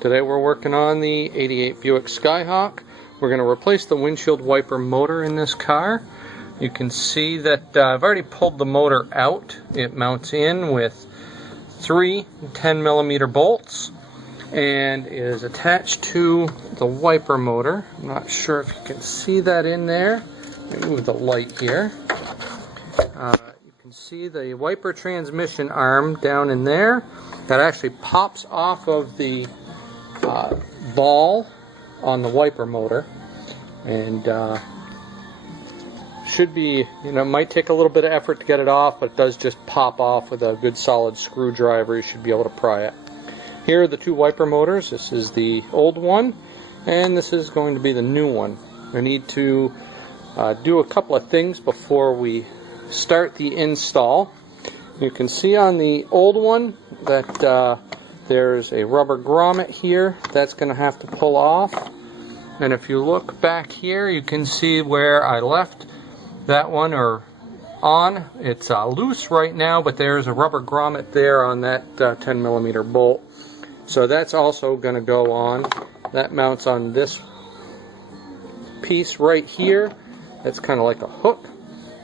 Today we're working on the '88 Buick Skyhawk. We're going to replace the windshield wiper motor in this car. You can see that I've already pulled the motor out. It mounts in with 3 10mm bolts and is attached to the wiper motor. I'm not sure if you can see that in there. Let me move the light here. You can see the wiper transmission arm down in there. That actually pops off of the ball on the wiper motor, and should be, might take a little bit of effort to get it off, but it does just pop off with a good solid screwdriver. You should be able to pry it. Here are the two wiper motors. This is the old one, and this is going to be the new one. I need to do a couple of things before we start the install. You can see on the old one that there's a rubber grommet here that's going to have to pull off. And if you look back here, you can see where I left that one on. It's loose right now, but there's a rubber grommet there on that 10mm bolt. So that's also going to go on. That mounts on this piece right here. It's kind of like a hook.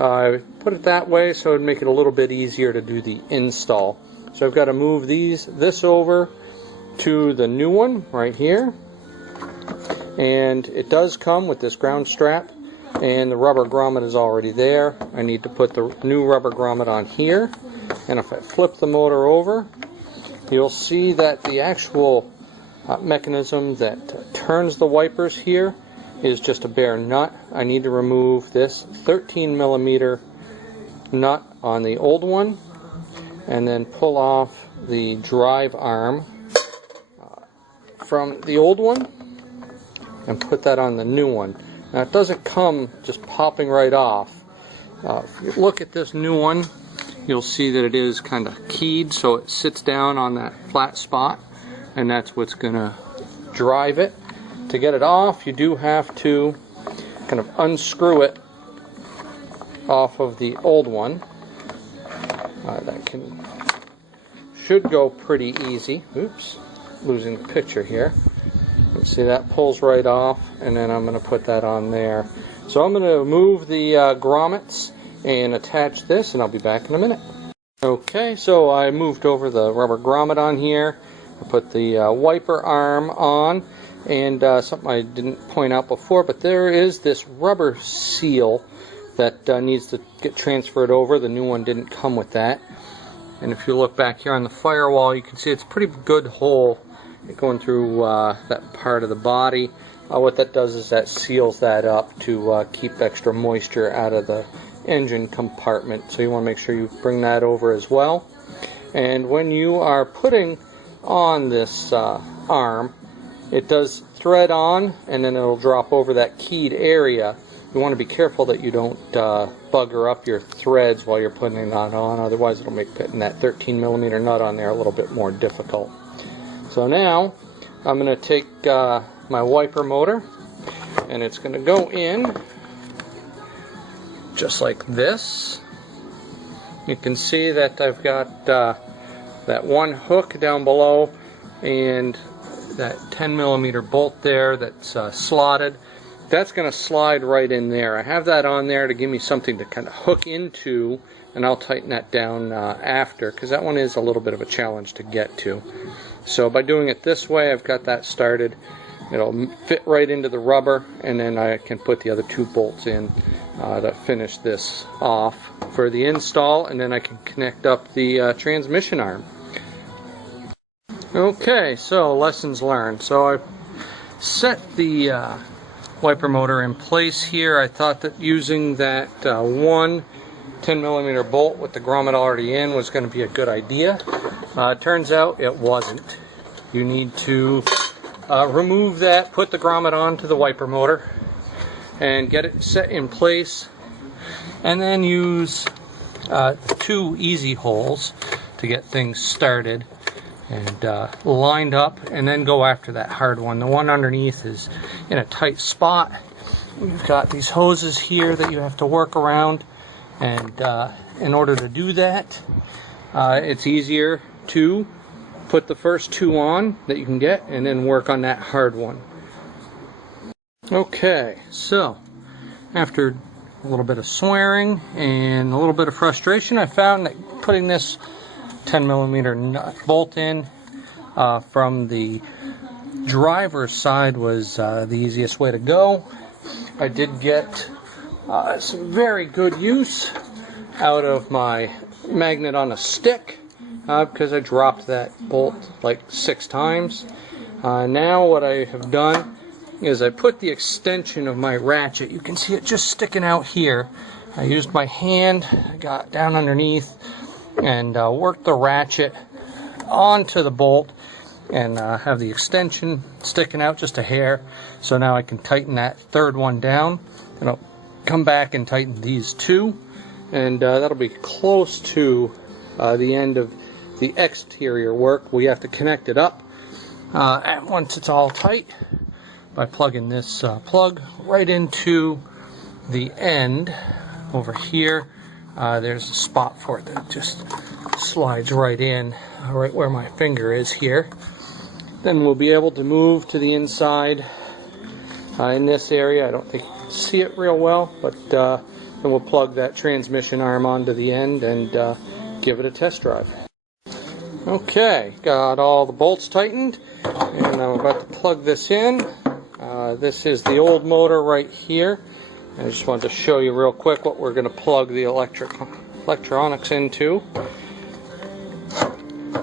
I put it that way so it'd make it a little bit easier to do the install. So I've got to move this over to the new one right here, and it does come with this ground strap, and the rubber grommet is already there. I need to put the new rubber grommet on here, and if I flip the motor over, you'll see that the actual mechanism that turns the wipers here is just a bare nut. I need to remove this 13mm nut on the old one and then pull off the drive arm from the old one and put that on the new one. Now it doesn't come just popping right off. If you look at this new one, you'll see that it is kind of keyed, so it sits down on that flat spot, and that's what's going to drive it. To get it off, you do have to kind of unscrew it off of the old one. That should go pretty easy. Oops, losing the picture here. You see that pulls right off, and then I'm going to put that on there. So I'm going to move the grommets and attach this, and I'll be back in a minute. Okay, so I moved over the rubber grommet on here. I put the wiper arm on. And something I didn't point out before, but there is this rubber seal that needs to get transferred over. The new one didn't come with that. And if you look back here on the firewall, you can see it's a pretty good hole going through that part of the body. What that does is that seals that up to keep extra moisture out of the engine compartment. So you want to make sure you bring that over as well. And when you are putting on this arm, it does thread on, and then it'll drop over that keyed area. You want to be careful that you don't bugger up your threads while you're putting that on, otherwise it'll make putting that 13mm nut on there a little bit more difficult. So now I'm going to take my wiper motor, and it's going to go in just like this. You can see that I've got that one hook down below and that 10mm bolt there that's slotted. That's going to slide right in there. I have that on there to give me something to kind of hook into, and I'll tighten that down after, because that one is a little bit of a challenge to get to. So by doing it this way, I've got that started. It'll fit right into the rubber, and then I can put the other two bolts in to finish this off for the install, and then I can connect up the transmission arm. Okay, so lessons learned. So I set the wiper motor in place here. I thought that using that one 10mm bolt with the grommet already in was going to be a good idea. Turns out it wasn't. You need to remove that, put the grommet onto the wiper motor, and get it set in place, and then use 2 easy holes to get things started and lined up, and then go after that hard one. The one underneath is in a tight spot. We've got these hoses here that you have to work around, and in order to do that, it's easier to put the first two on that you can get and then work on that hard one. Okay, so after a little bit of swearing and a little bit of frustration, I found that putting this 10mm bolt in from the driver's side was the easiest way to go. I did get some very good use out of my magnet on a stick because I dropped that bolt like 6 times. Now what I have done is I put the extension of my ratchet. You can see it just sticking out here. I used my hand, I got down underneath and worked the ratchet onto the bolt and have the extension sticking out just a hair. So now I can tighten that third one down, and I'll come back and tighten these two, and that'll be close to the end of the exterior work. We have to connect it up and once it's all tight by plugging this plug right into the end over here. There's a spot for it that just slides right in, right where my finger is here. Then we'll be able to move to the inside in this area. I don't think you can see it real well, but then we'll plug that transmission arm onto the end and give it a test drive. Okay, got all the bolts tightened, and I'm about to plug this in. This is the old motor right here. I just wanted to show you real quick what we're going to plug the electronics into.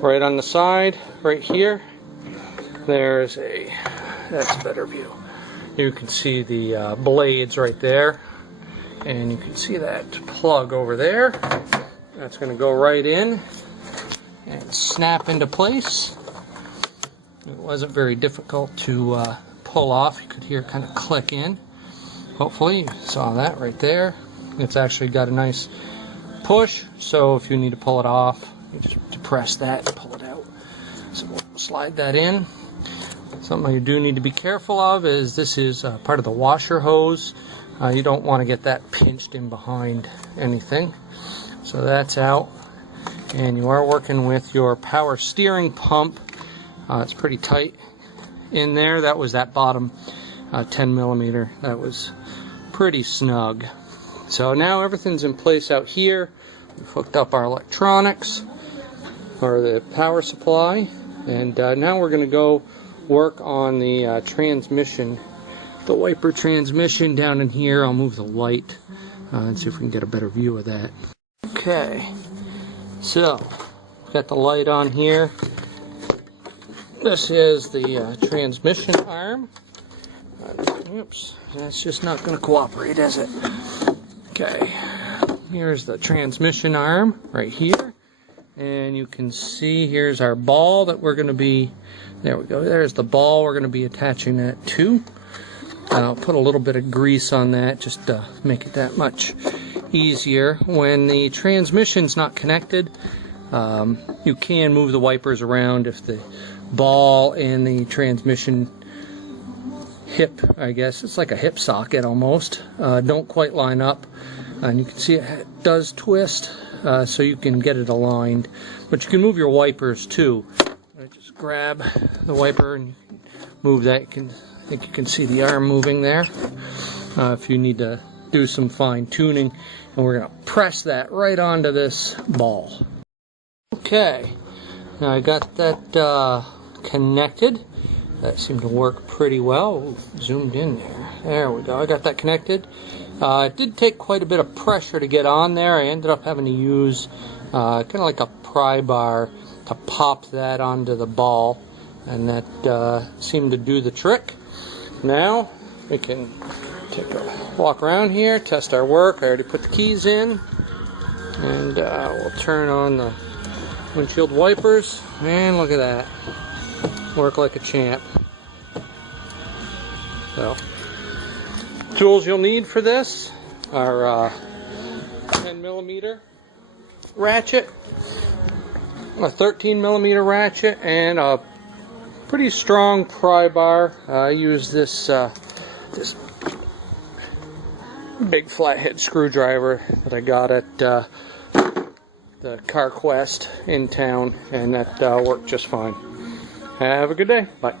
Right on the side, right here, there's that's a better view. You can see the blades right there, and you can see that plug over there. That's going to go right in and snap into place. It wasn't very difficult to pull off. You could hear it kind of click in. Hopefully you saw that right there. It's actually got a nice push, so if you need to pull it off, you just depress that and pull it out. So we'll slide that in. Something you do need to be careful of is this is part of the washer hose. You don't want to get that pinched in behind anything. So that's out. And you are working with your power steering pump. It's pretty tight in there. That was that bottom 10mm. That was pretty snug. So now everything's in place out here. We've hooked up our electronics, or the power supply, and now we're going to go work on the transmission, the wiper transmission down in here. I'll move the light and see if we can get a better view of that. Okay, so we've got the light on here. This is the transmission arm. Oops, that's just not going to cooperate, is it? Okay, here's the transmission arm right here. And you can see here's our ball that we're going to be, there we go, there's the ball we're going to be attaching that to. I'll put a little bit of grease on that just to make it that much easier. When the transmission's not connected, you can move the wipers around if the ball and the transmission hip, I guess, it's like a hip socket almost, don't quite line up. And you can see it does twist, so you can get it aligned. But you can move your wipers too. Just grab the wiper and move that. I think you can see the arm moving there. If you need to do some fine tuning, and we're going to press that right onto this ball. Okay, now I got that connected. That seemed to work pretty well. Ooh, zoomed in there. There we go. I got that connected. It did take quite a bit of pressure to get on there. I ended up having to use kind of like a pry bar to pop that onto the ball, and that seemed to do the trick. Now we can take a walk around here, test our work. I already put the keys in, and we'll turn on the windshield wipers, and look at that. Work like a champ. So, tools you'll need for this are 10mm ratchet, a 13mm ratchet, and a pretty strong pry bar. I use this this big flathead screwdriver that I got at the CarQuest in town, and that worked just fine. Have a good day. Bye.